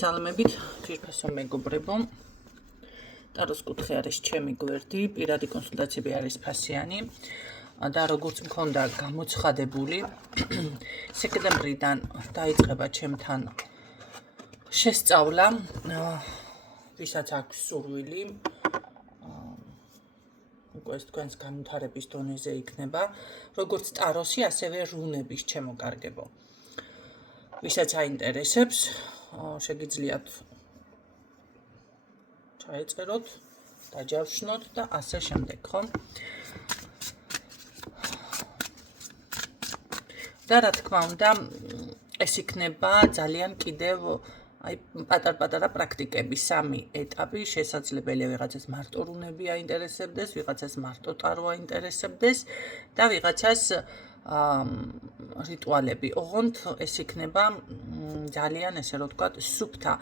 მოგესალმებით, ძვირფასო მეგობრებო. ტაროს კუთხე არის ჩემი გვერდი, პირადი კონსულტაციები არის ფასიანი და როგორც მქონდა გამოცხადებული, სექტემბრიდან დაიწყება ჩემთან შესწავლა, ვისაც აქვს სურვილი, უკვე ეს თქვენს განვითარების დონეზე იქნება, როგორც ტაროსი, ასევე რუნების ჩემოკარგებო. ვისაც აინტერესებს, შეგიძლიათ ჩაეწეროთ, დაჯავშნოთ და ასე შემდეგ, ხო? და რა თქმა უნდა, ეს იქნება ძალიან კიდევ პატარ-პატარა პრაქტიკები, 3 ეტაპი, შესაძლებელია ვიღაცას მარტო რუნები აინტერესებდეს, ვიღაცას მარტო ტარო აინტერესებდეს და ვიღაცას რიტუალები. ოღონდ ეს იქნება ძალიან, ესე რომ ვთქვათ, სუფთა,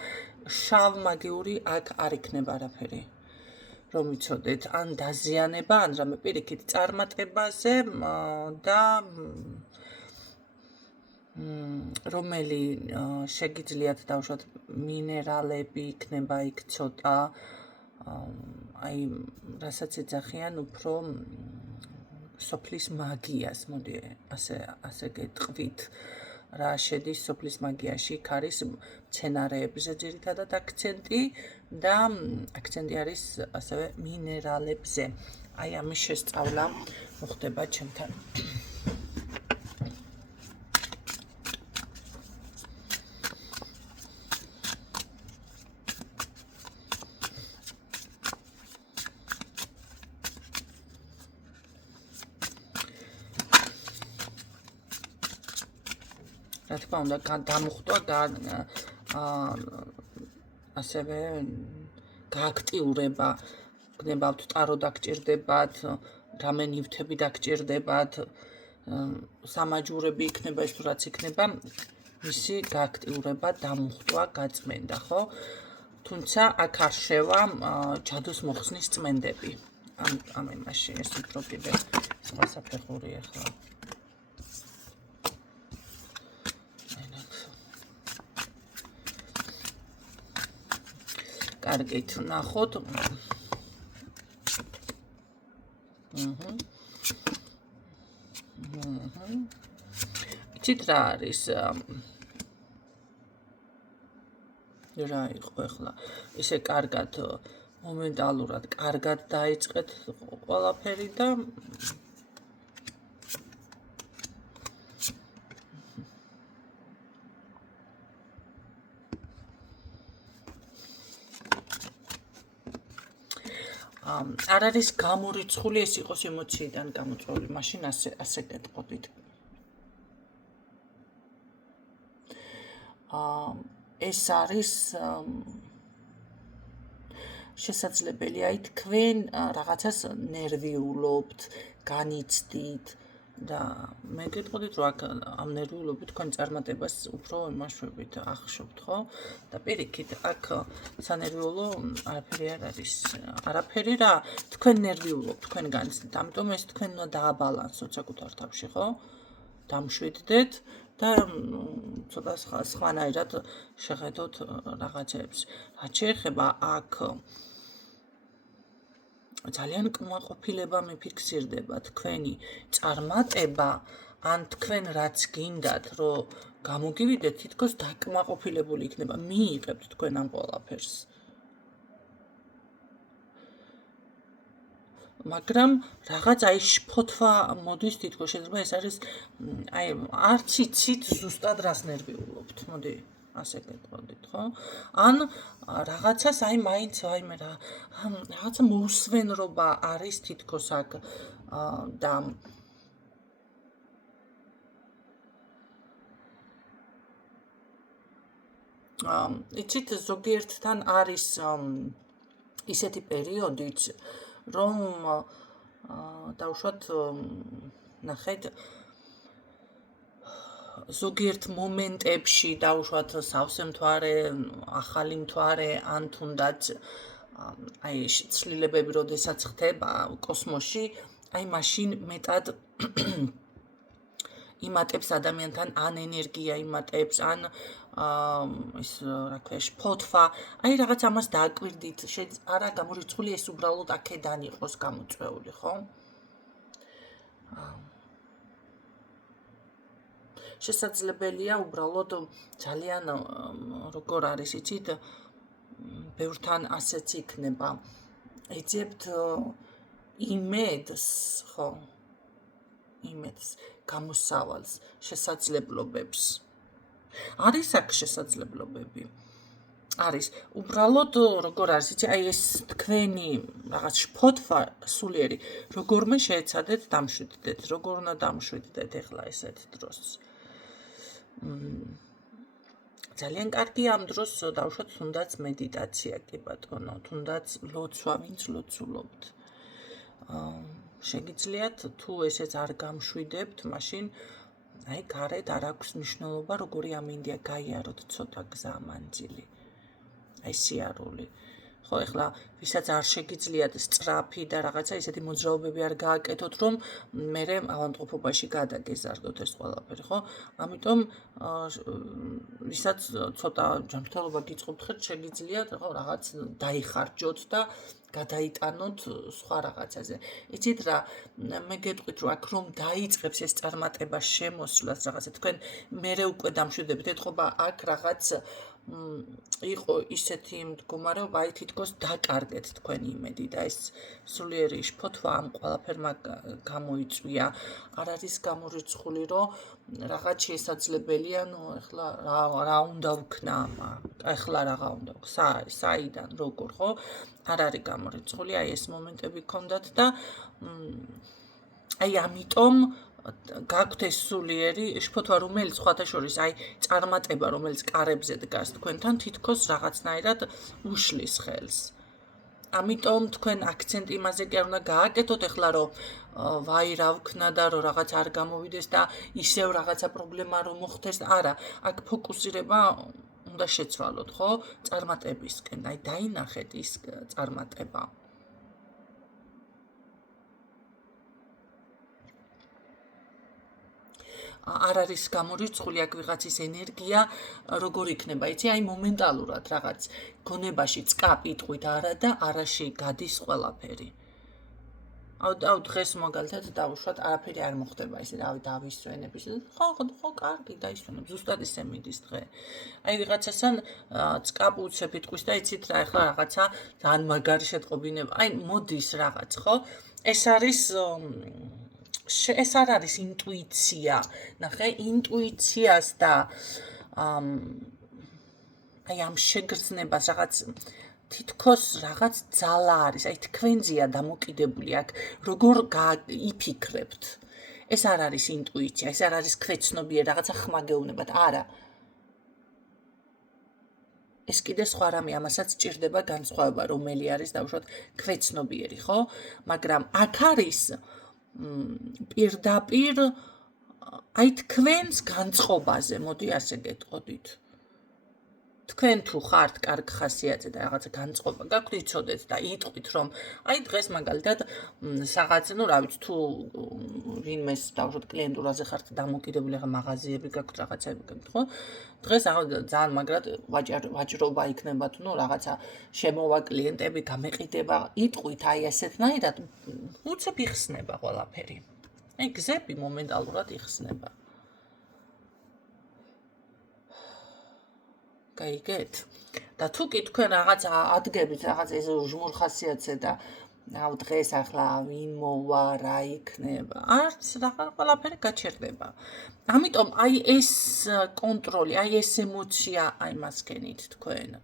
შავ მაგიური აქ არ იქნება არაფერი. რომ ვიცოდეთ, ან დაზიანება, ან რამე პირიქით წარმატებაზე და რომელი შეგიძლიათ დავუშვათ მინერალები იქნება იქ ცოტა, აი, რასაც ეძახიან უფრო სოფლის მაგიას, მოდი ასე გეტყვით, რა შედის სოფლის მაგიაში, იქ არის მცენარეებზე ძირითადად აქცენტი და აქცენტი არის ასევე მინერალებზე. აი, ამის შესწავლა მოხდება ჩემთან. რა თქმა უნდა, დამუხტვა ასევე გააქტიურება, გნებავთ ტარო დაგჭირდებათ, რამე ნივთები დაგჭირდებათ, სამაჯურები იქნება, ეს თუ რაც იქნება, მისი გააქტიურება, დამუხტვა, გაწმენდა, ხო? თუმცა აქ არ შევა ჯადოს მოხსნის წმენდები. ამ იმაში ეს უფრო კიდევ სხვა საფეხური ახლა. კარგით, ნახოთ. იცით რა არის? რა იყო ახლა? ისე კარგად, მომენტალურად, კარგად დაიწყეთ ყველაფერი და არ არის გამორიცხული, ეს იყოს ემოციიდან გამოწვეული, მაშინ ასე გეტყოდით. ეს არის შესაძლებელია, აი თქვენ რაღაცას ნერვიულობთ, განიცდით და მე გეტყოდით, რომ აქ ამ ნერვიულობით თქვენ წარმატებას უფრო იმაშვებით ახშობთ, ხო? და პირიქით, აქ სანერვიულო არაფერი არ არის. არაფერი რა, თქვენ ნერვიულობთ, თქვენ განიცდით, ამიტომ ეს თქვენ უნდა დააბალანსოთ საკუთარ თავში, ხო? დამშვიდდეთ და ცოტა სხვანაირად შეხედოთ რაღაცებს. რაც შეეხება აქ ძალიან კმაყოფილება მიფიქსირდება თქვენი წარმატება, ან თქვენ რაც გინდათ, რომ გამოგივიდეთ, თითქოს დაკმაყოფილებული იქნება, მიიღებთ თქვენ ამ ყველაფერს. მაგრამ რაღაც აი შფოთვა მოდის თითქოს, შეიძლება ეს არის აი არც იცით ზუსტად რას ნერვიულობთ, მოდი ასე გეტყოდით, ხო? ან რაღაცას აი მაინც აიმე რაღაცა მოუსვენრობა არის თითქოს აქ და იცით ზოგიერთთან არის ისეთი პერიოდიც, რომ დავუშვათ ნახეთ ზოგიერთ მომენტებში დავუშვათ სავსე მთვარე, ახალი მთვარე, ან თუნდაც აი ცვლილებები როდესაც ხდება კოსმოსში, აი მაშინ მეტად იმატებს ადამიანთან, ან ენერგია იმატებს, ან ის რა ქვია, ფოთვა. აი რაღაც ამას დააკვირდით, არა გამორიცხული ეს უბრალოდ აქედან იყოს გამოწვეული, ხო? შესაძლებელია უბრალოდ ძალიან როგორ არის იცით ბევრთან ასეც იქნება ეძებთ იმედს ხო იმედს გამოსავალს შესაძლებლობებს არის აქ შესაძლებლობები არის უბრალოდ როგორ არის იცი აი ეს თქვენი რაღაც ფოთვა სულიერი როგორმე შეეცადეთ დამშვიდდეთ როგორ უნდა დამშვიდდეთ ეხლა ესეთ დროს ძალიან კარგია ამ დროს დავუშვათ თუნდაც მედიტაცია კი ბატონო თუნდაც ლოცვა ვინც ლოცულობთ შეგიძლიათ თუ ესეც არ გამშვიდებთ მაშინ აი გარეთ არ აქვს მნიშვნელობა როგორი ამინდია გაიაროთ ცოტა გზა მანძილი აი სიარული ხო ეხლა ვისაც არ შეგიძლიათ სწრაფი და რაღაცა ისეთი მოძრაობები არ გააკეთოთ რომ მე ავადმყოფობაში გადაგეზარდოთ ეს ყველაფერი ხო ამიტომ ვისაც ცოტა ჯანმრთელობა გიწყობთ ხეთ შეგიძლიათ ხო რაღაც დაიხარჯოთ და გადაიტანოთ სხვა რაღაცაზე იცით რა მე გეტყვით რომ აქ რომ დაიწყებს ეს წარმატება შემოსვლას რაღაცა თქვენ მერე უკვე დამშვიდებით ეთყობა აქ რაღაც იყო ისეთი მდგომარეობა აი თითქოს დაკარგეთ თქვენი იმედი და ეს სულიერი შფოთვა ამ ყველაფერმა გამოიწვია არ არის გამორიცხული რომ რაღაც შესაძლებელია ნუ ეხლა რა უნდა ვქნა ეხლა რაღა უნდა საიდან როგორ ხო არ არის გამორიცხული აი ეს მომენტები გქონდათ და აი ამიტომ გაქვთ ეს სულიერი შფოთვა რომელიც სხვათა შორის აი წარმატება რომელიც კარებზე დგას თქვენთან თითქოს რაღაცნაირად უშლის ხელს ამიტომ თქვენ აქცენტი იმაზე კი არ უნდა გააკეთოთ ეხლა რომ ვაი რა ვქნა და რომ რაღაც არ გამოვიდეს და ისევ რაღაცა პრობლემა რომ მოხდეს არა აქ ფოკუსირება უნდა შეცვალოთ ხო წარმატებისკენ აი დაინახეთ ის წარმატება არ არის გამორიცხული აქ ვიღაცის ენერგია როგორ იქნება იცი აი მომენტალურად რაღაც გონებაში წკაპიტყვით არა და არაში გადის ყველაფერი აუ დღეს მაგალითად დავუშვათ არაფერი არ მოხდება ისე რავი დავისვენებ ისე ხო კარგი დაისვენებ ზუსტად ისე მიდის დღე აი ვიღაცასთან წკაპ უცებ იტყვის და იცით რა ეხლა რაღაცა ძალიან მაგარი შეტყობინება აი მოდის რაღაც ხო ეს არის ეს არ არის ინტუიცია ნახე ინტუიციას და აი ამ შეგრძნებას რაღაც თითქოს რაღაც ძალა არის აი თქვენზეა დამოკიდებული აქ როგორ იფიქრებთ ეს არ არის ინტუიცია ეს არ არის ქვეცნობიერი რაღაცა ხმა გეუბნებათ არა ეს კიდე სხვა რამე ამასაც ჭირდება განსხვავება რომელი არის დავუშვათ ქვეცნობიერი ხო მაგრამ აქ არის პირდაპირ აი თქვენს განწყობაზე მოდი ასე გეტყოდით თქვენ თუ ხართ კარგ ხასიათზე და რაღაცა განწყობა გაქვთ იცოდეთ და იტყვით რომ აი დღეს მაგალითად საღაც ნუ რა ვიცი თუ ვინმეს დავუშვათ კლიენტურაზე ხართ დამოკიდებული ახლა მაღაზიები გაქვთ რაღაცები გაქვთ ხო დღეს ძალიან მაგრად ვაჭრობა იქნებათ ნუ რაღაცა შემოვა კლიენტები გამეყიდება იტყვით აი ასეთნაირად უცებ იხსნება ყველაფერი აი გზები მომენტალურად იხსნება გაიგეთ და თუ კი თქვენ რაღაც ადგებით რაღაც ეს ჟმურ ხასიათზე და აუ დღეს ახლა ვინ მოვა რა იქნება არც რაღაც ყველაფერი გაჩერდება ამიტომ აი ეს კონტროლი აი ეს ემოცია აი მასკენით თქვენ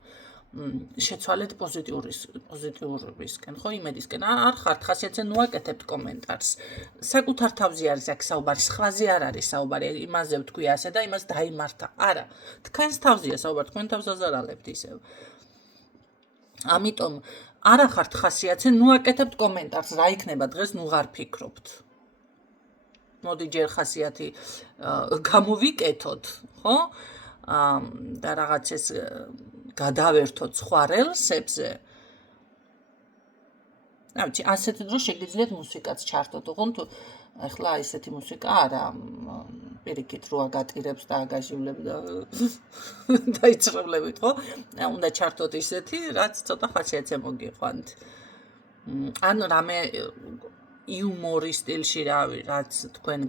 შეცვალეთ პოზიტიურობისკენ ხო იმედისკენ არ ხართ ხასიათზე ნუ აკეთებთ კომენტარს საკუთარ თავზე არის აქ საუბარი სხვაზე არ არის საუბარი იმაზე ვთქვი ასე და იმას დაიმართა არა თქვენს თავზეა საუბარი თქვენ თავს აზარალებთ ისევ ამიტომ არა ხართ ხასიათზე ნუ აკეთებთ კომენტარს რა იქნება დღეს ნუ ღარ ფიქრობთ მოდი ჯერ ხასიათი გამოვიკეთოთ ხო და რაღაც ეს გადავერთოთ სხვა რელსებზე. რა ვიცი, ასეთ დროს შეგიძლიათ მუსიკაც ჩართოთ, ოღონდ ახლა ესეთი მუსიკა არა პირიქით რო აგატირებს და აგაჟივლებ და დაიცრებლებით, ხო? უნდა ჩართოთ ისეთი, რაც ცოტა ხასიათზე მოგიყვანთ. ან რამე იუმორის სტილში, რაც თქვენ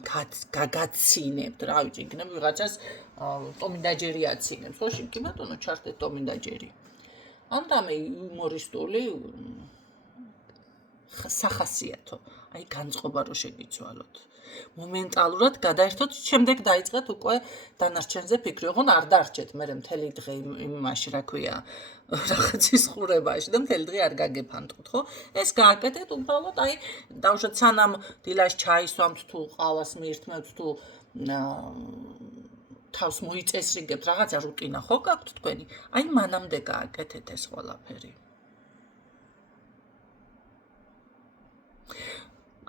გაგაცინებთ, რა ვიცი, იქნებ ვიღაცას ტომი და ჯერი აცინებს, ხო? კი ბატონო, ჩართეთ ტომი და ჯერი. ან რამე იუმორისტული სახასიათო, აი განწყობა რო შეგიცვალოთ. მომენტალურად გადაერთოთ, შემდეგ დაიწყეთ უკვე დანარჩენზე ფიქრი, ოღონ არ დარჩეთ, მე მთელი დღე იმაში, რა ქვია, რაღაცის ხურებაში და მთელი დღე არ გაგეფანტოთ, ხო? ეს გააკეთეთ უბრალოდ, აი დავუშვათ სანამ დილას ჩაისვამთ თუ ყავას მიირთმევთ თუ თავს მოიწესრიგებთ, რაღაცა რუტინა ხო გაქვთ თქვენი? აი მანამდე გააკეთეთ ეს ყველაფერი.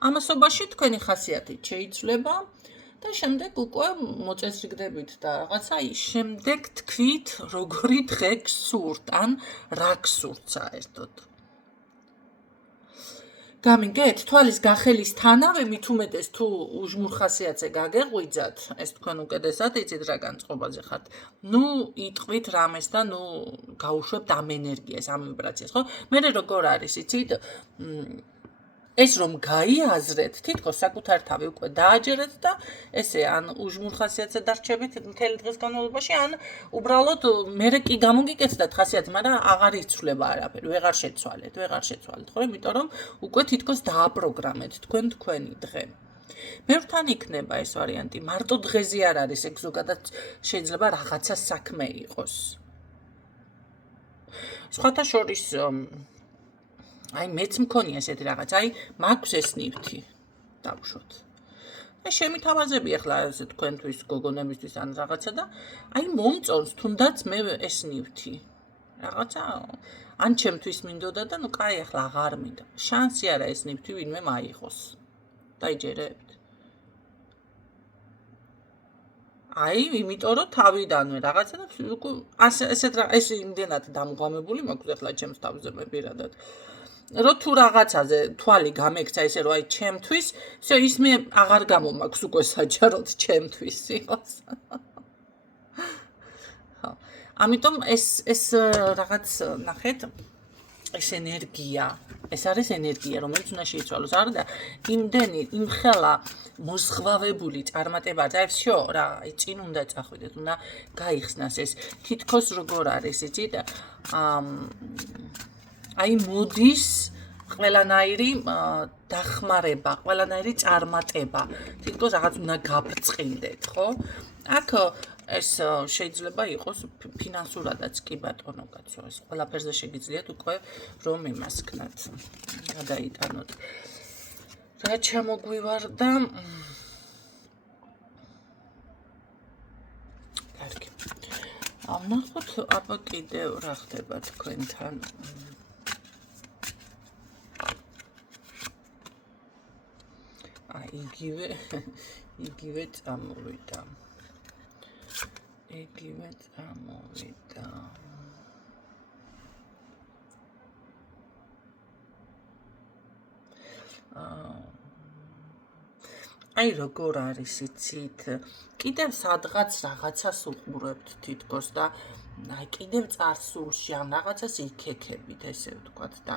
ამასობაში თქვენი ხასიათით შეიცვლება და შემდეგ უკვე მოწესრიგდებით და რაღაცა აი შემდეგ თქვით როგორი დღე გსურთ ან რა გსურთ საერთოდ. გამიგეთ, თვალის გახელისთანავე მით უმეტეს თუ უჟმურ ხასიათზე გაგეღვიძათ, ეს თქვენ უკეთესად იცით რა განწყობაზე ხართ. ნუ იტყვით რამეს და ნუ გაუშვებთ ამ ენერგიას, ამ ვიბრაციას, ხო? მე როგორ არის, იცით? ეს რომ გაიაზრეთ, თითქოს საკუთარ თავი უკვე დააჯერეთ და ესე ან უჟმურ ხასიათზე დარჩებით მთელი დღის განმავლობაში, ან უბრალოდ მერე კი გამოგიკეთდათ ხასიათი, მაგრამ აღარ იცვლება არაფერი, ვეღარ შეცვალეთ, ხო? იმიტომ რომ უკვე თითქოს დააპროგრამეთ თქვენი დღე. მერთან იქნება ეს ვარიანტი, მარტო დღეზე არ არის, ეგ ზოგადად შეიძლება რაღაცა საქმე იყოს. სხვათა შორის აი მეც მქონია ესეთი რაღაც, აი მაქვს ეს ნივთი, დავუშვათ. და შემითავაზები ახლა ეს თქვენთვის, გოგონებისთვის ან რაღაცა და აი მომწონს თუნდაც მე ეს ნივთი. რაღაცა ან ჩემთვის მინდოდა და ნუ კაი ახლა აღარ მინდა. შანსი არა ეს ნივთი ვინმე მაიღოს. დაიჯერებთ. აი, იმიტომ რომ თავიდანვე რაღაცა და ეს იმდენად დამუღამებული მაქვს ახლა ჩემს თავზე მე პირადად. რომ თუ რაღაცაზე თვალი გამექცა ესე რომ აი ჩემთვის, ის მე აღარ გამომაქვს უკვე საჯაროდ ჩემთვის იყოს. ხო. ამიტომ ეს რაღაც ნახეთ, ეს ენერგია, ეს არის ენერგია, რომელიც უნდა შეიცვალოს. არა და იმდენი, იმხელა მოზღვავებული წარმატება არის. აი всё, რა, აი წინ უნდა წახვიდეთ, უნდა გაიხსნას ეს. თითქოს როგორ არის, იცით? აი მოდის ყველანაირი დახმარება, ყველანაირი წარმატება. თითქოს რაღაც უნდა გაბრწყინდეთ, ხო? აქ ეს შეიძლება იყოს ფინანსურადაც კი ბატონო კაცო, ეს ყველაფერზე შეგიძლიათ უკვე რომ იმასქნათ, გადაიტანოთ. რა ჩამოგვივარდა? კარგი. ნახოთ აბა კიდევ რა ხდება თქვენთან. იგივე წამოვიდა. აი როგორ არის იცით? კიდევ სადღაც რაღაცას უყურებთ თითქოს და აი კიდევ წარსულში ან რაღაცას იქექებით, ესე ვთქვათ და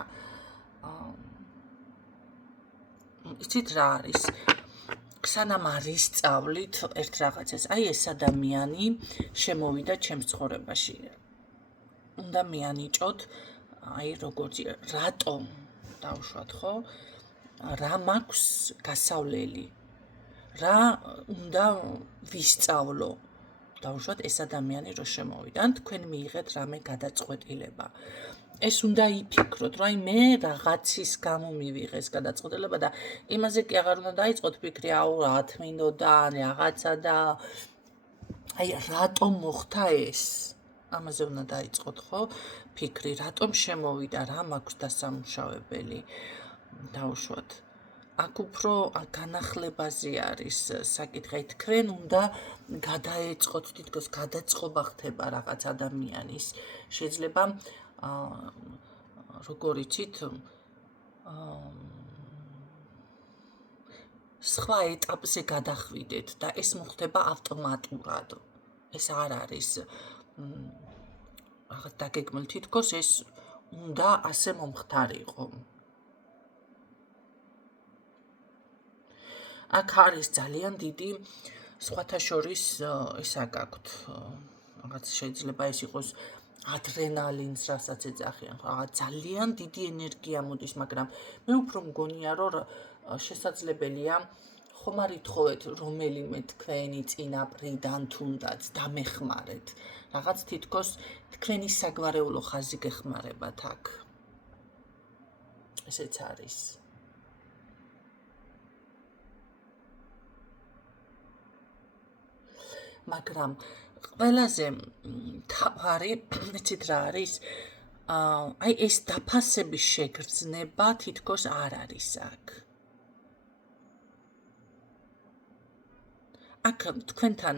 იცით რა არის? სანამ არ ისწავლით ერთ რაღაცას, აი ეს ადამიანი შემოვიდა ჩემს ცხოვრებაში. უნდა მიანიჭოთ, აი როგორც რატომ დავუშვათ, ხო? რა მაქვს გასავლელი? რა უნდა ვისწავლო? დავუშვათ ეს ადამიანი რო შემოვიდა, ან თქვენ მიიღეთ რამე გადაწყვეტილება. ეს უნდა იფიქროთ, რომ აი მე რაღაცის გამო მივიღე ეს გადაწყვეტილება და იმაზე კი აღარ უნდა დაიწყოთ ფიქრი, აუ რა თმინდოდა ან რაღაცა და აი რატომ მოხდა ეს? ამაზე უნდა დაიწყოთ, ხო? ფიქრი, რატომ შემოვიდა, რა მაქვს დასამუშავებელი? დავუშვათ. აქ უფრო განახლებაზე არის საკითხი, თქვენ უნდა გადაეწყოთ, თითქოს გადაწყობა ხდება რაღაც ადამიანის. შეიძლება როგორ იცით, სხვა ეტაპზე გადახვიდეთ და ეს მოხდება ავტომატურად. ეს არ არის რაღაც დაგეგმილი, თითქოს ეს უნდა ასე მომხდარიყო. აქ არის ძალიან დიდი სხვათა შორის ისა გაქვთ რაღაც შეიძლება ეს იყოს ადრენალინს რასაც ეძახიან რაღაც ძალიან დიდი ენერგია მოდის მაგრამ მე უფრო მგონია რომ შესაძლებელია ხომ არ ითხოვეთ რომელიმე თქვენი წინაპრიდან თუნდაც დამეხმარეთ რაღაც თითქოს თქვენი საგვარეულო ხაზი გეხმარებათ აქ ესეც არის მაგრამ ყველაზე თავარი იცით რა არის აი ეს დაფასების შეგრძნება თითქოს არ არის აქ თქვენთან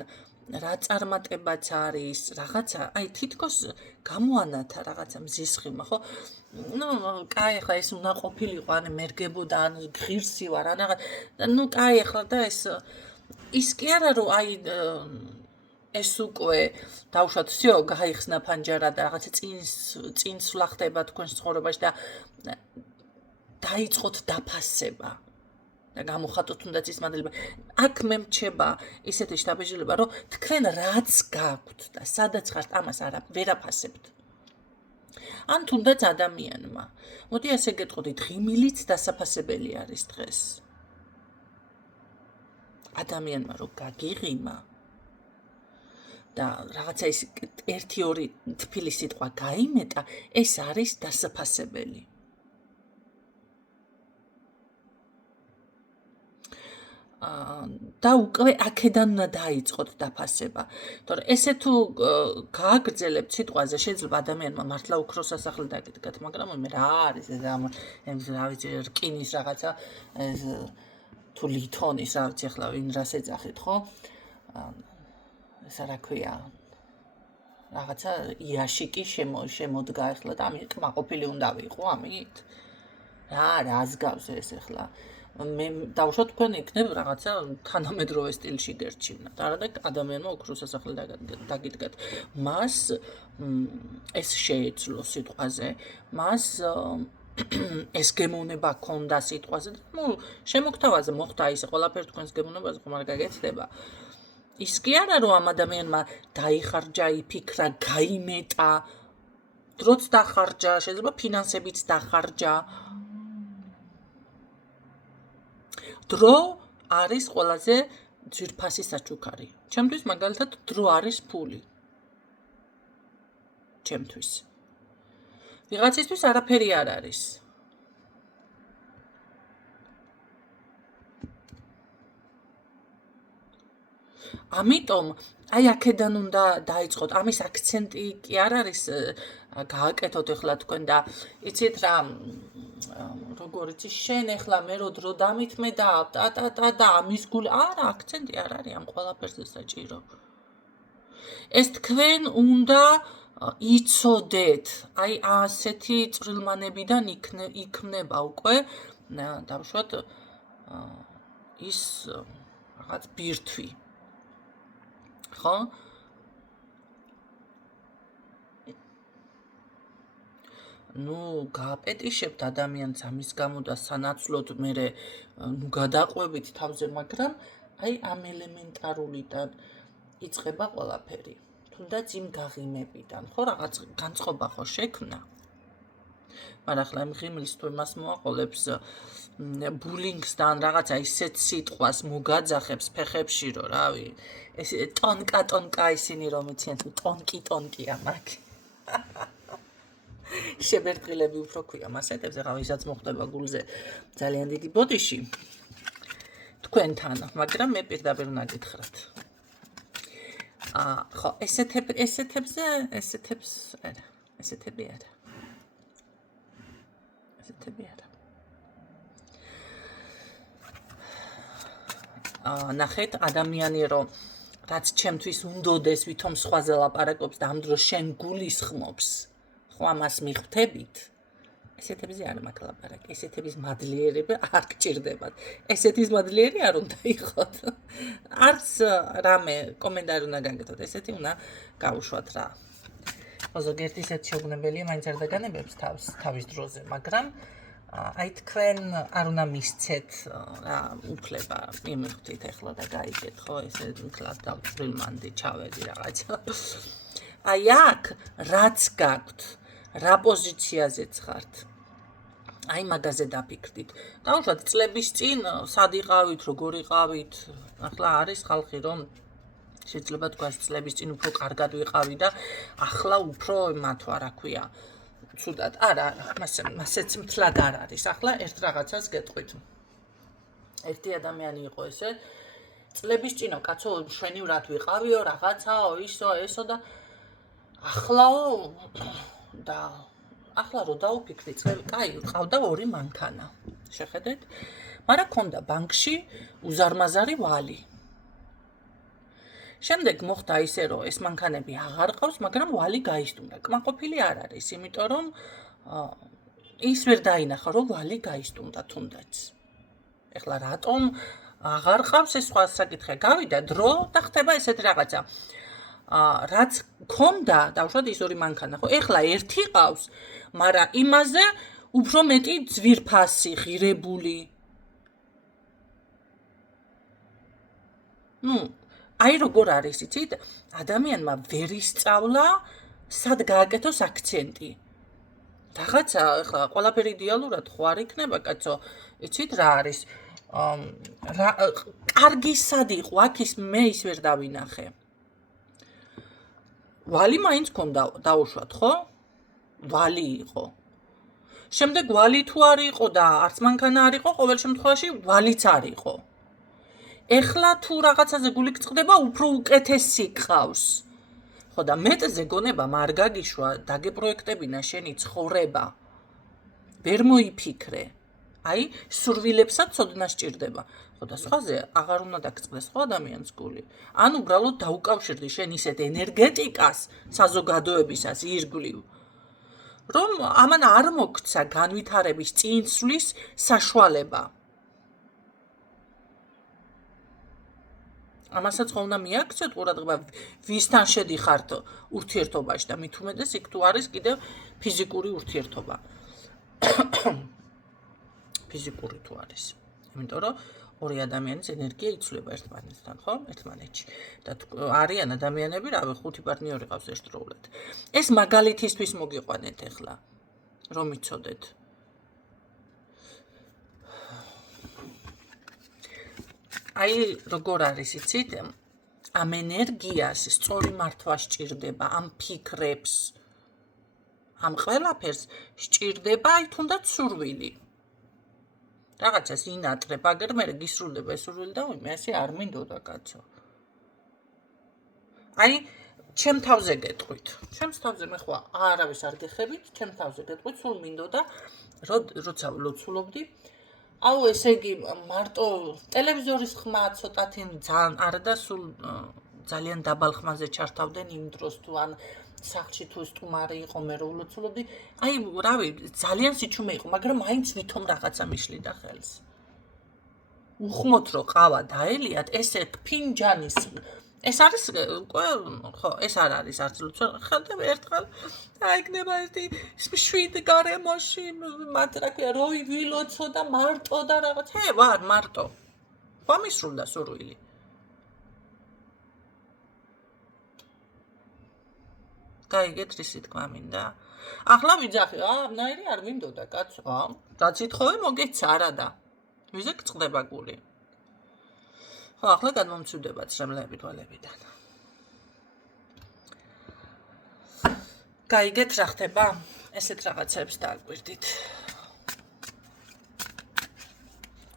რა წარმატებაც არის რაღაცა აი თითქოს გამოანათა რაღაცა მზისხილმა ხო ну კაი ახლა ეს უნდა ყოფილიყო ან მერგებოდა ან ღირსი ვარ ან რაღაც ну კაი ახლა და ეს ის კი არა რომ აი ეს უკვე დავუშვათ всё გაიხსნა ფანჯარა და რაღაცა წინსვლა ხდება თქვენს ცხოვრებაში და დაიწყოთ დაფასება და გამოხატოთ თუნდაც ის მადლობა აქ მე მრჩება ისეთი შთაბეჭდილება რომ თქვენ რაც გაქვთ და სადაც ხართ ამას ვერაფასებთ ან თუნდაც ადამიანმა მოდი ასე გეტყოდით ღიმილიც დასაფასებელი არის დღეს ადამიანმა რომ გაგიღიმა და რაღაცა ის 1-2 თბილი სიტყვა გაიმეტა, ეს არის დასაფასებელი. და უკვე აქედან უნდა დაიწყოთ დაფასება. თორე ესე თუ გააგრძელებთ სიტყვაზე, შეიძლება ადამიანმა მართლა უფრო სასახლე დაგიდგათ, მაგრამ მე რა არის ეს რა ვიცი, რკინის რაღაცა ეს თუ ლითონის რა ვიცი, ახლა ვინ რას ეძახით, ხო? ესა რა ქვია რაღაცა იაშიკი შემოდგა ახლა და ამით კმაყოფილი უნდა ვიყო ამით რას გავს ეს ახლა მე დავუშვათ თქვენ იქნებ რაღაცა თანამედროვე სტილში გერჩივნათ არა და ადამიანმა უფრო სასახლე დაგიდგათ მას ეს შეეძლო სიტყვაზე მას ეს გემოვნება ქონდა სიტყვაზე ну შემოგთავაზე მოხდა ისე ყველაფერი თქვენს გემოვნებაზე ხომ არ გაგეცდება ის კი არა რომ ამ ადამიანმა დაიხარჯა, იფიქრა, გაიმეტა, დროც დახარჯა, შეიძლება ფინანსებიც დახარჯა. დრო არის ყველაზე ძვირფასი საჩუქარი. ჩემთვის მაგალითად დრო არის ფული. ჩემთვის. ვიღაცისთვის არაფერი არ არის. ამიტომ აი აქედან უნდა დაიწყოთ ამის აქცენტი კი არ არის გააკეთოთ ახლა თქვენ და იცით რა როგორ იცი შენ ახლა მე რო დრო დამითმე და და ამის გული არა აქცენტი არ არის ამ ყველაფერზე საჭირო ეს თქვენ უნდა იცოდეთ აი ასეთი წვრილმანებიდან იქმნება უკვე დავუშვათ ის რაღაც ბირთვი ხო? ну გააპეტიშებთ ადამიანს ამის გამო და სანაცვლოდ მე ნუ გადაყვებით თავზე მაგრამ აი ამ ელემენტარულიდან იწყება ყველაფერი თუნდაც იმ გაღიმებიდან ხო რაღაც განწყობა ხო შექმნა მაგრამ ახლა იმ ღიმილს თუ იმას მოაყოლებს ბულინგსთან რაღაცა ისეთ სიტყვას მოგაძახებს ფეხებში რომ რავი ეს ტონკა ისინი რომ იციან თუ ტონკია მაგ შებერტყილები უფრო ქვია მასეთებს ახლა ვისაც მოხდება გულზე ძალიან დიდი ბოდიში თქვენთან მაგრამ მე პირდაპირ უნდა გითხრათ ხო ესეთებს არა ნახეთ ადამიანი რომ რაც ჩემთვის უნდოდეს ვითომ სხვაზე ლაპარაკობს და ამ დროს შენ გულისხმობს ხო ამას მიხვდებით ესეთებზე არ მაქვს ლაპარაკი, ესეთების მადლიერება არ გჭირდებათ. ესეთის მადლიერი არ უნდა იყოთ. არც რამე კომენტარი უნდა გაკეთოთ, ესეთი უნდა გაუშვათ რა. ზოგიერთი ისეთ შეუგნებელია მაინც არ დაგანებებს თავის დროზე, მაგრამ აი თქვენ არ უნდა მისცეთ რა უფლება მიმიღთით ახლა და გაიგეთ, ხო, ესე კლად დავწვრილმანდი, ჩავედი რაღაცა. აი აქ რაც გაქვთ, რა პოზიციაზეც ხართ. აი მაგაზე დაფიქრდით. დავუშვათ წლების წინ სად იყავით, როგორ იყავით. ახლა არის ხალხი რომ შეიძლება თქვას წლების წინ უფრო კარგად ვიყავი და ახლა უფრო მათვა რა ქვია. ცუდად. არა, მასეც მთლად არ არის. ახლა ერთ რაღაცას გეტყვით. ერთი ადამიანი იყო ესე წლების წინო კაცო მშვენივრად ვიყავიო, რაღაცაო, ისო, ესო და ახლაო და ახლა რო დაუფიქრდი წლები, კაი, ყავდა 2 მანქანა. შეხედეთ? მაგრამ ქონდა ბანკში უზარმაზარი ვალი. შემდეგ მოხდა ისე რომ ეს მანქანები აღარ ყავს, მაგრამ ვალი გაისტუმრა. კმაყოფილი არ არის, იმიტომ რომ ის ვერ დაინახა რომ ვალი გაისტუმრა თუნდაც. ეხლა რატომ აღარ ყავს ეს სხვა საკითხია. გავიდა დრო და ხდება ესეთი რაღაცა. რაც ქონდა, დავუშვათ ის 2 მანქანა, ხო? ეხლა ერთი ყავს, მაგრამ იმაზე უფრო მეტი ძვირფასი, ღირებული. აი როგორ არის, იცით? ადამიანმა ვერ ისწავლა, სად გააკეთოს აქცენტი. რაღაცა, ეხლა ყველაფერი იდეალურად ხო არ იქნება, კაცო. იცით რა არის? კარგი სად იყო, აქ ის მე ის ვერ დავინახე. ვალი მაინც ქონდა დაუშვათ, ხო? ვალი იყო. შემდეგ ვალი თუ არ იყო და არც მანქანა არ იყო, ყოველ შემთხვევაში ვალიც არ იყო. ეხლა თუ რაღაცაზე გული გწყდება, უფრო უკეთესი გყავს. ხო და მეტზე გონება არ გაგიშვა, დაგეპროექტებინა შენი ცხოვრება. ვერ მოიფიქრე. აი, სურვილებსაც ცოდნა სჭირდება. ხო და სხვაზე აღარ უნდა დაგწყდეს ხო ადამიანს გული. ან უბრალოდ დაუკავშირდი შენ ისეთ ენერგეტიკას საზოგადოებისას ირგვლივ, რომ ამან არ მოგცა განვითარების წინსვლის საშუალება. ამასაც ხო უნდა მიაქცეთ ყურადღება, ვისთან შედიხართ ურთიერთობაში და მით უმეტეს იქ თუ არის კიდევ ფიზიკური ურთიერთობა. ფიზიკური თუ არის. იმიტომ რომ 2 ადამიანის ენერგია იცვლება ერთმანეთთან, ხო? ერთმანეთში. და არიან ადამიანები, რავი, 5 პარტნიორი ყავს ერთდროულად. ეს მაგალითისთვის მოგიყვანეთ ახლა, რომ იცოდეთ. აი, როგორ არის, იცით? ამ ენერგიას სწორი მართვა სჭირდება, ამ ფიქრებს, ამ ყველაფერს სჭირდება აი თუნდაც სურვილი. რაღაცას ინატრებ, აგერ მე გისრულდება ეს სურვილი და მე ასე არ მინდოდა კაცო. აი, ჩემ თავზე გეტყვით. ჩემს თავზე მე ხო არავის არ გეხებით, ჩემ თავზე გეტყვით, სულ მინდოდა, როცა ლოცულობდი. აუ, ესე იგი, მარტო ტელევიზორის ხმა ცოტათი ძალიან არა და სულ ძალიან დაბალ ხმაზე ჩართავდნენ იმ დროს თუ ან სახლში თუ სტუმარი იყო მე რო ვლოცულობდი. აი, რავი, ძალიან სიჩუმე იყო, მაგრამ მაინც ვითომ რაღაცა მიშლიდა ხელს. უხმოთ რომ ყავა დაელიათ, ესე ფინჯანის ეს არის ხო, ეს არ არის არც ლოცვა, ხელდება ერთხელ აიგნება ერთი 7 გარემოში, მათ რა ქვია, როი ვილოცო და მარტო და რაღაც. ვარ მარტო. ხო მისრულდა სურვილი. გაიგეთ რისი თქვა მინდა. ახლა ვიძახი, ნაირი არ მინდოდა კაცო. რაც ითხოვე მოგეცა არა და. ვიზე გწყდება გული. ხო, ახლა გადმომცვიდებათ შემლები თვალებიდან. გაიგეთ რა ხდება? ესეთ რაღაცებს დააკვირდით.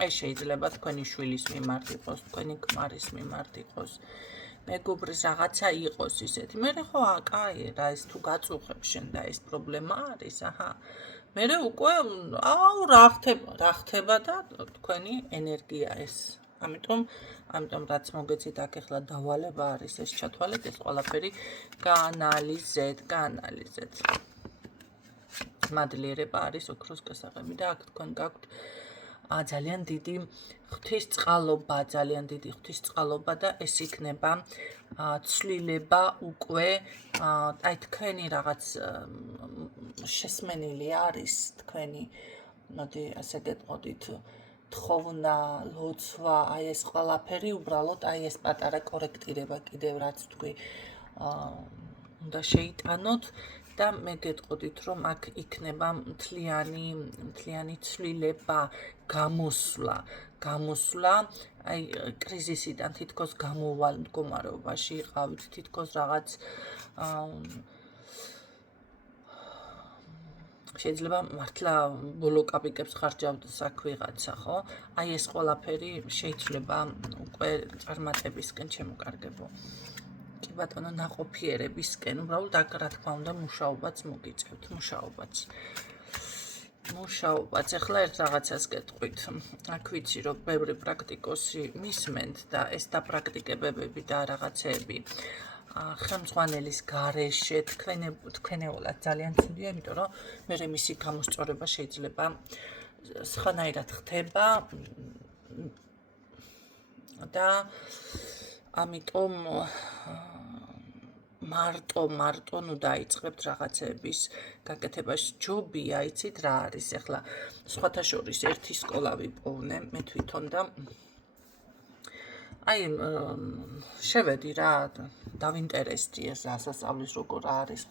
აი შეიძლება თქვენი შვილის მიმართ იყოს, თქვენი ქმარის მიმართ იყოს. მეგობრის რაღაცა იყოს ისეთი. მე ხო კაი, რა ის თუ გაწუხებს შენ და ეს პრობლემა არის, აჰა. მე უკვე რა ხდება და თქვენი ენერგია ეს. ამიტომ რაც მოგეცით აქ ახლა დავალება არის ეს ჩათვალეთ, ეს ყველაფერი გაანალიზეთ. გასმადლიერება არის ოქროს გასაღები და აქ თქვენ გაქვთ ძალიან დიდი ღვთისწყალობა, ძალიან დიდი ღვთისწყალობა და ეს იქნება ცვლილება უკვე აი თქვენი რაღაც შესმენილი არის თქვენი მოდი ასე გეტყოდით თხოვნა, ლოცვა, აი ეს ყველაფერი უბრალოდ აი ეს პატარა კორექტირება კიდევ რაც თქვი უნდა შეიტანოთ და მე გეტყოდით რომ აქ იქნება მთლიანი ცვლილება, გამოსვლა, აი კრიზისიდან თითქოს გამოვალ მდგომარეობაში იყავით, თითქოს რაღაც შეიძლება მართლა ბოლო კაპიკებს ხარჯავდეს აქ ვიღაცა, ხო? აი ეს ყველაფერი შეიძლება უკვე წარმატებისკენ შემოკარგებო. კი ბატონო, ნაყოფიერებისკენ, უბრალოდ აქ რა თქმა უნდა მუშაობაც მოგიწევთ, მუშაობაც. ახლა ერთ რაღაცას გეტყვით. აქ ვიცი რომ ბევრი პრაქტიკოსი მისმენთ და ეს დაპრაქტიკებებები და რაღაცეები ხელმძღვანელის გარეშე თქვენეულად ძალიან ცუდია, იმიტომ რომ მე მისი გამოსწორება შეიძლება სხვანაირად ხდება და ამიტომ მარტო ნუ დაიწყებთ რაღაცების გაკეთებას. ჯობია, იცით რა არის, ახლა სხვათა შორის ერთი სკოლა ვიპოვნე მე თვითონ და აი შევედი რა დავინტერესდი ეს სასწავლის როგორ არის.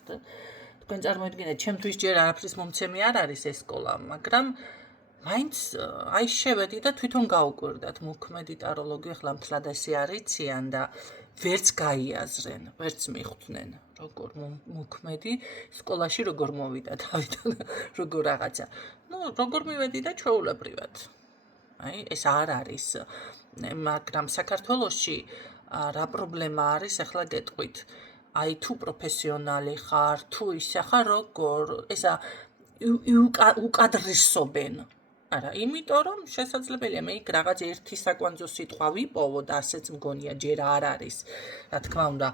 თქვენ წარმოიდგინეთ, ჩემთვის ჯერ არაფრის მომცემი არ არის ეს სკოლა, მაგრამ მაინც აი შევედი და თვითონ გაუკვირდათ მოქმედი ტაროლოგი, ახლა მთლად ესე არიციან და ვერც გაიაზრენ, ვერც მიხვდნენ როგორ მოქმედი სკოლაში როგორ მოვიდა თავიდან როგორ რაღაცა. ნუ როგორ მივედი და ჩვეულებრივად. აი ეს არ არის, მაგრამ საქართველოში რა პრობლემა არის, ახლა გეტყვით. აი თუ პროფესიონალი ხარ, თუ ისე ხარ, როგორ ესა უკადრისობენ. არა, იმიტომ რომ შესაძლებელია მე იქ რაღაც ერთი საკვანძო სიტყვა ვიპოვო და ასეც მგონია ჯერ არ არის. რა თქმა უნდა,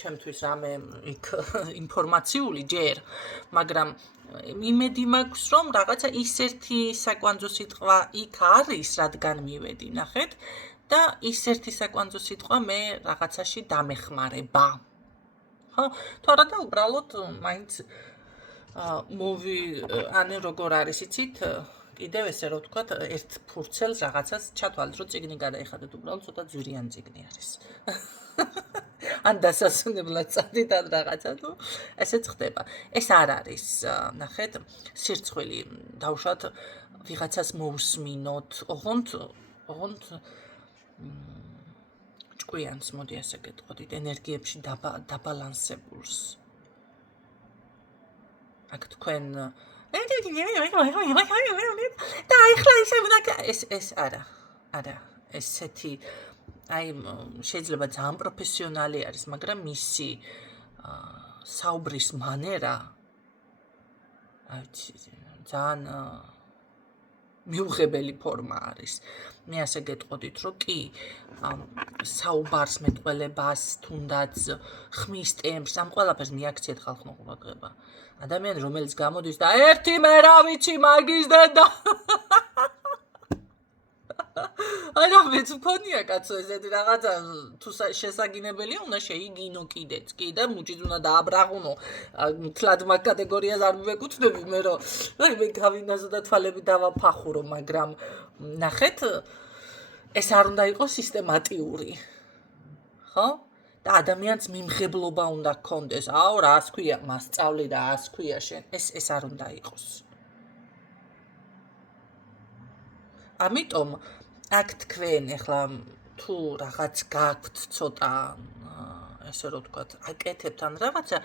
ჩემთვის რამე იქ ინფორმაციული ჯერ, მაგრამ იმედი მაქვს რომ რაღაცა ის ერთი საკვანძო სიტყვა იქ არის, რადგან მივედი, ნახეთ და ის ერთი საკვანძო სიტყვა მე რაღაცაში დამეხმარება. ხო? თუ არა და უბრალოდ მაინც ანუ როგორ არის იცით კიდევ ესე რომ ვთქვათ ერთ ფურცელს რაღაცას ჩათვალეთ რომ წიგნი გადაიხადეთ უბრალოდ ცოტა ძვირიანი წიგნი არის ან დასასვენებლად წადით ან რაღაცა თუ ესეც ხდება ეს არ არის ნახეთ სირცხვილი დავუშვათ ვიღაცას მოусმინოთ ოღონდ ჭკვიანს მოდი ასე გეტყოდით ენერგიებში დაბალანსებულს აქ თქვენ და ახლა ისე უნდა ეს არა ესეთი აი შეიძლება ძალიან პროფესიონალი არის მაგრამ მისი საუბრის მანერა აი ძალიან მიუღებელი ფორმა არის მე ასე გეტყოდით რომ კი საუბარს მეტყველებას თუნდაც ხმის ტემპს ამ ყველაფერს მიაქციეთ ხალხმა ყურადღება ადამიანი რომელიც გამოდის და ერთი მე რა ვიცი მაგის დედა აი რა მეც მქონია კაცო ესეთი რაღაცა თუ შესაგინებელია უნდა შეიგინო კიდეც კი და მუჭით უნდა დააბრაღუნო თლად მაგ კატეგორიას არ მივეკუთვნები მე რომ მე გავინაზო და თვალები დავაფახურო მაგრამ ნახეთ ეს არ უნდა იყოს სისტემატიური ხო და ადამიანს მიმღებლობა უნდა გქონდეს აუ რას ქვია მასწავლი და ას ქვია შენ ეს არ უნდა იყოს ამიტომ აქ თქვენ ახლა თუ რაღაც გაქვთ ცოტა ესე რომ ვთქვათ აკეთებთ ან რაღაცა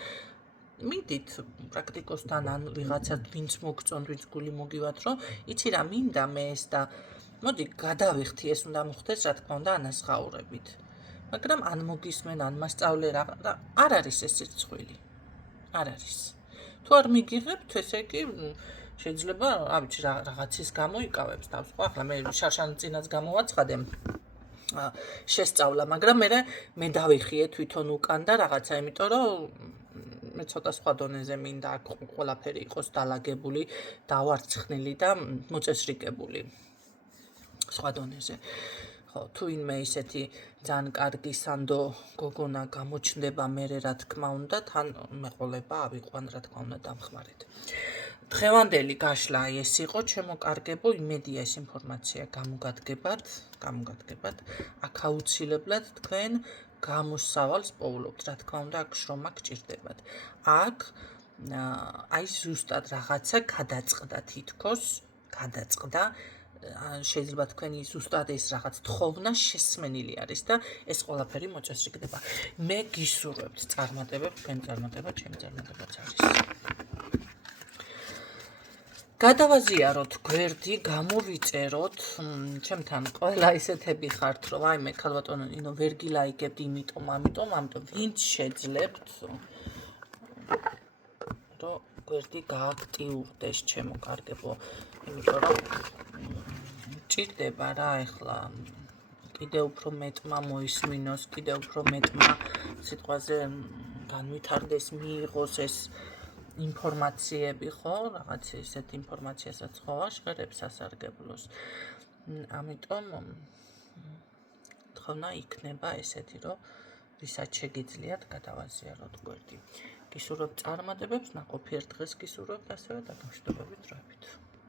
მიდით პრაქტიკოსთან ან ვიღაცა ვინც მოგწონთ ვინც გული მოგივათ რომ იცი რა მინდა მე ეს და მოდი გადავიხთი ეს უნდა მოხდეს რა თქმა უნდა ანაზღაურებით მაგრამ ან მოგისმენ ან მასწავლე რა არ არის ეს სირცხვილი არ არის თუ არ მიგიღებთ ესე იგი შეიძლება არ ვიცი რაღაცის გამოიკავებს თავს ხო ახლა მე შარშანწინაც გამოვაცხადე შესწავლა მაგრამ მე დავიხიე თვითონ უკან და რაღაცა იმიტომ რომ მე ცოტა სხვა დონეზე მინდა აქ ყველაფერი იყოს დალაგებული, დავარცხნილი და მოწესრიგებული სხვა დონეზე. ხო, თუ ინმე ისეთი ძალიან კარგი სანდო გოგონა გამოჩნდება მერე რა თქმა უნდა, თან მეყოლება ავიყვან რა თქმა უნდა დამხმარეთ. დღევანდელი გაშლა ეს იყო, ჩემო კარგებო, იმედია ეს ინფორმაცია გამოგადგებათ, აქ აუცილებლად თქვენ გამოსავალს პოულობთ, რა თქმა უნდა, აქ შრომა გჭირდებათ. აქ აი ზუსტად რაღაცა გადაწყდა თითქოს, შეიძლება თქვენი ზუსტად ეს რაღაც თხოვნა შესმენილი არის და ეს ყველაფერი მოწესრიგდება. მე გისურვებთ წარმატებებს, თქვენი წარმატება, ჩემი წარმატებაც არის. გადავაზიაროთ გვერდი, გამოვიწეროთ, ჩემთან ყველა ისეთები ხართ, რომ აი მე ქალბატონო ნინო ვერ გილაიკებთ, ამიტომ ვინც შეძლებთ, რომ გვერდი გააქტიურდეს, ჩემო კარგებო, იმიტომ რომ ჭირდება რა ეხლა კიდევ უფრო მეტმა მოისმინოს, კიდევ უფრო მეტმა სიტყვაზე განვითარდეს, მიიღოს ეს ინფორმაციები, ხო, რაღაც ისეთ ინფორმაციასაც ხო აღშღერებს სასარგებლოს. ამიტომ თხოვნა იქნება ესეთი, რომ ვისაც შეგიძლიათ გადავაზიაროთ გვერდი. გისურვებთ წარმატებებს, ნაყოფიერ დღეს გისურვებთ ასევე და გამშვიდობებით დროებით.